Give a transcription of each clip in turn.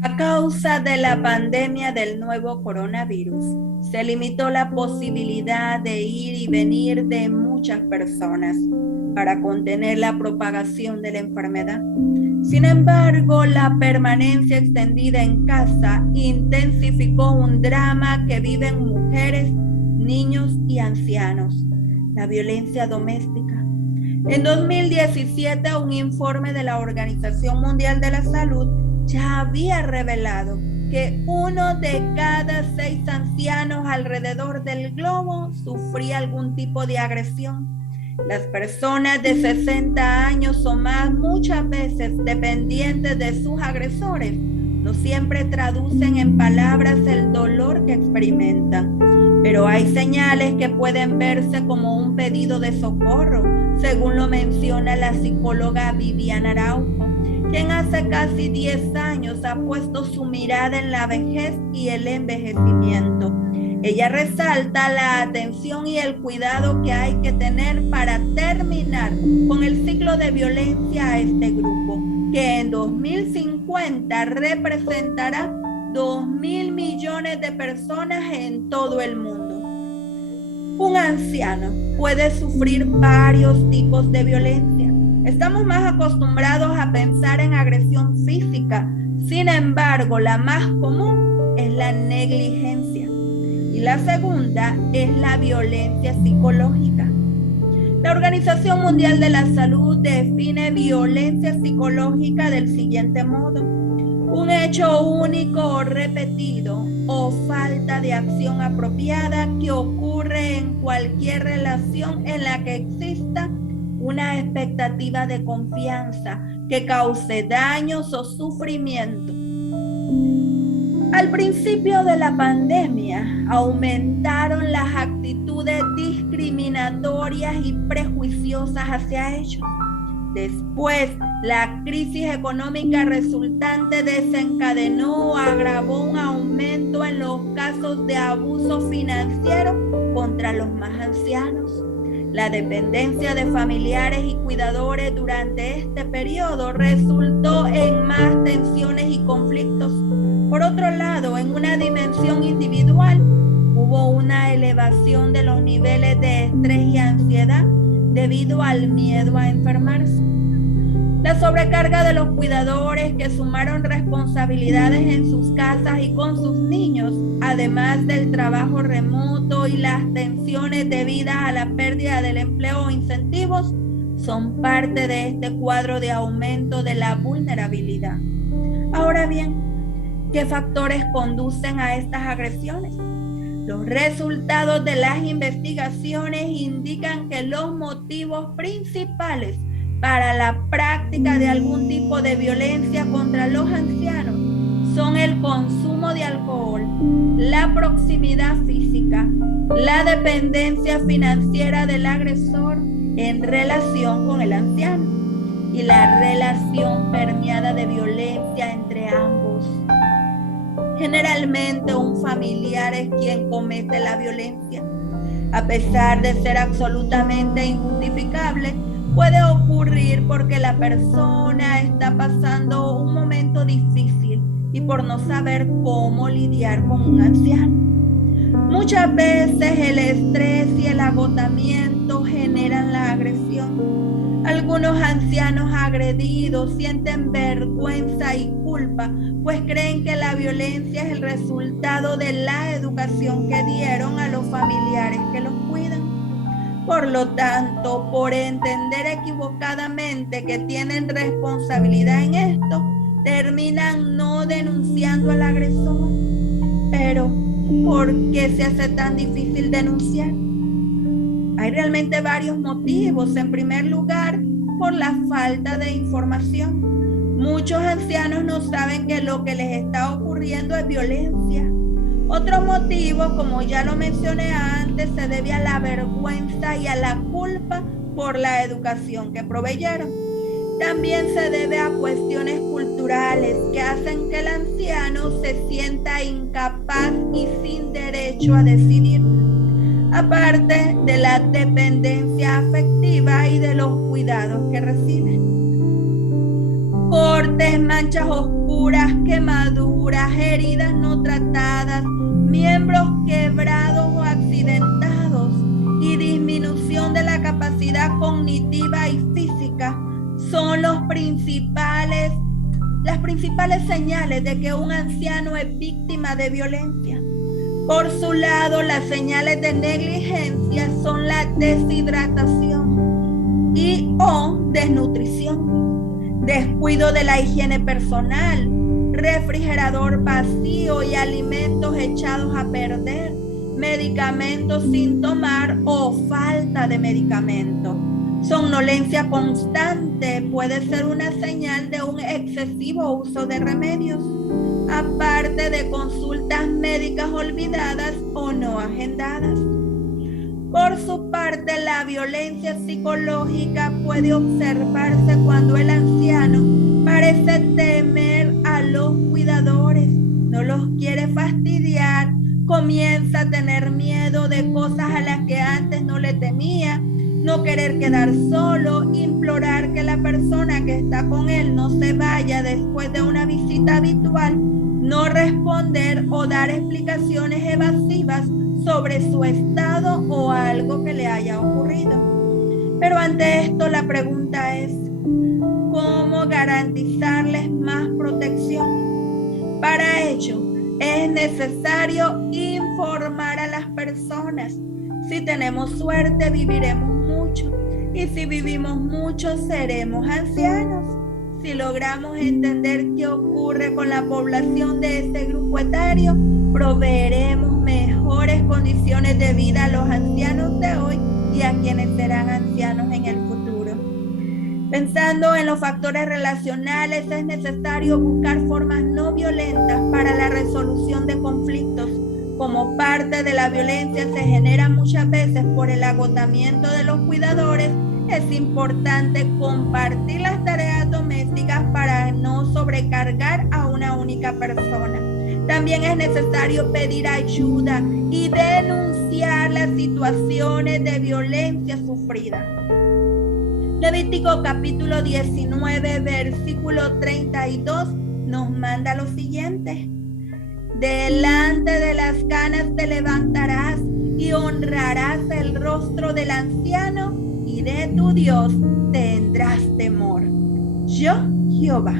A causa de la pandemia del nuevo coronavirus, se limitó la posibilidad de ir y venir de muchas personas para contener la propagación de la enfermedad. Sin embargo, la permanencia extendida en casa intensificó un drama que viven mujeres, niños y ancianos: la violencia doméstica. En 2017, un informe de la Organización Mundial de la Salud ya había revelado que 1 de cada 6 ancianos alrededor del globo sufría algún tipo de agresión. Las personas de 60 años o más, muchas veces dependientes de sus agresores, no siempre traducen en palabras el dolor que experimentan, pero hay señales que pueden verse como un pedido de socorro, según lo menciona la psicóloga Viviana Araujo, quien hace casi 10 años ha puesto su mirada en la vejez y el envejecimiento. Ella resalta la atención y el cuidado que hay que tener para terminar con el ciclo de violencia a este grupo, que en 2050 representará 2.000 millones de personas en todo el mundo. Un anciano puede sufrir varios tipos de violencia. Estamos más acostumbrados a pensar en agresión física. Sin embargo, la más común es la negligencia. Y la segunda es la violencia psicológica. La Organización Mundial de la Salud define violencia psicológica del siguiente modo: un hecho único o repetido o falta de acción apropiada que ocurre en cualquier relación en la que exista una expectativa de confianza que cause daños o sufrimiento. Al principio de la pandemia aumentaron las actitudes discriminatorias y prejuiciosas hacia ellos. Después, la crisis económica resultante desencadenó o agravó un aumento en los casos de abuso financiero contra los más ancianos. La dependencia de familiares y cuidadores durante este periodo resultó en más tensiones y conflictos. Por otro lado, en una dimensión individual, hubo una elevación de los niveles de estrés y ansiedad debido al miedo a enfermarse. La sobrecarga de los cuidadores, que sumaron responsabilidades en sus casas y con sus niños, además del trabajo remoto y las tensiones debidas a la pérdida del empleo o incentivos, son parte de este cuadro de aumento de la vulnerabilidad. Ahora bien, ¿qué factores conducen a estas agresiones? Los resultados de las investigaciones indican que los motivos principales para la práctica de algún tipo de violencia contra los ancianos son el consumo de alcohol, la proximidad física, la dependencia financiera del agresor en relación con el anciano y la relación permeada de violencia entre ambos. Generalmente un familiar es quien comete la violencia. A pesar de ser absolutamente injustificable, puede ocurrir porque la persona está pasando un momento difícil y por no saber cómo lidiar con un anciano. Muchas veces el estrés y el agotamiento generan la agresión. Algunos ancianos agredidos sienten vergüenza y culpa, pues creen que la violencia es el resultado de la educación que dieron a los familiares que los cuidan. Por lo tanto, por entender equivocadamente que tienen responsabilidad en esto, terminan no denunciando al agresor. Pero, ¿por qué se hace tan difícil denunciar? Hay realmente varios motivos. En primer lugar, por la falta de información. Muchos ancianos no saben que lo que les está ocurriendo es violencia. Otro motivo, como ya lo mencioné antes, se debe a la vergüenza y a la culpa por la educación que proveyeron. También se debe a cuestiones culturales que hacen que el anciano se sienta incapaz y sin derecho a decidir, aparte de la dependencia afectiva y de los cuidados que reciben. Por cortes, manchas oscuras, quemaduras, heridas no tratadas, miembros quebrados o accidentados y disminución de la capacidad cognitiva y física son las principales señales de que un anciano es víctima de violencia. Por su lado, las señales de negligencia son la deshidratación y o desnutrición, descuido de la higiene personal, refrigerador vacío y alimentos echados a perder, medicamentos sin tomar o falta de medicamentos. Somnolencia constante puede ser una señal de un excesivo uso de remedios, aparte de consultas médicas olvidadas o no agendadas. Por su parte, la violencia psicológica puede observarse cuando el anciano parece temer a los cuidadores, no los quiere fastidiar, comienza a tener miedo de cosas a las que antes no le temía, no querer quedar solo, implorar que la persona que está con él no se vaya después de una visita habitual, no responder o dar explicaciones evasivas sobre su estado o algo que le haya ocurrido. Pero ante esto la pregunta es, ¿cómo garantizarles más protección? Para ello, es necesario informar a las personas. Si tenemos suerte, viviremos mucho. Y si vivimos mucho, seremos ancianos. Si logramos entender qué ocurre con la población de este grupo etario, proveeremos mejores condiciones de vida a los ancianos de hoy y a quienes serán ancianos en el futuro. Pensando en los factores relacionales, es necesario buscar formas no violentas para la resolución de conflictos. Como parte de la violencia se genera muchas veces por el agotamiento de los cuidadores, es importante compartir las tareas domésticas para no sobrecargar a una única persona. También es necesario pedir ayuda y denunciar las situaciones de violencia sufrida. Levítico capítulo 19, versículo 32 nos manda lo siguiente: delante de las canas te levantarás y honrarás el rostro del anciano y de tu Dios tendrás temor. Yo, Jehová.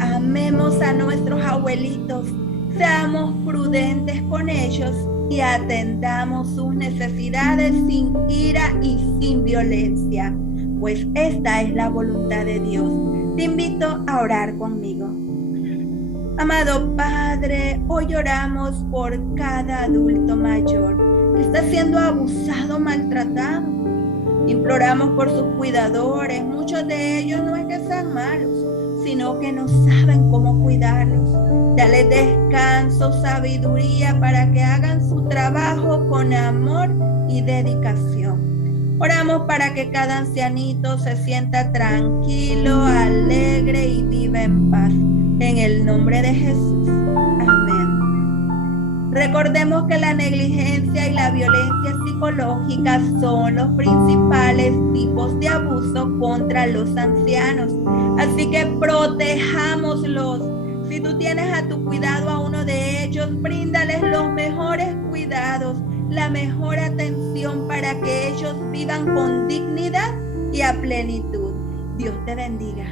Amemos a nuestros abuelitos, seamos prudentes con ellos y atendamos sus necesidades sin ira y sin violencia, pues esta es la voluntad de Dios. Te invito a orar conmigo. Amado Padre, hoy oramos por cada adulto mayor que está siendo abusado, maltratado. Imploramos por sus cuidadores. Muchos de ellos no es que sean malos, sino que no saben cómo cuidarlos. Dale descanso, sabiduría para que hagan su trabajo con amor y dedicación. Oramos para que cada ancianito se sienta tranquilo, alegre y viva en paz. En el nombre de Jesús. Amén. Recordemos que la negligencia y la violencia psicológica son los principales tipos de abuso contra los ancianos. Así que protejámoslos. Si tú tienes a tu cuidado a uno de ellos, bríndales los mejores cuidados, la mejor atención para que ellos vivan con dignidad y a plenitud. Dios te bendiga.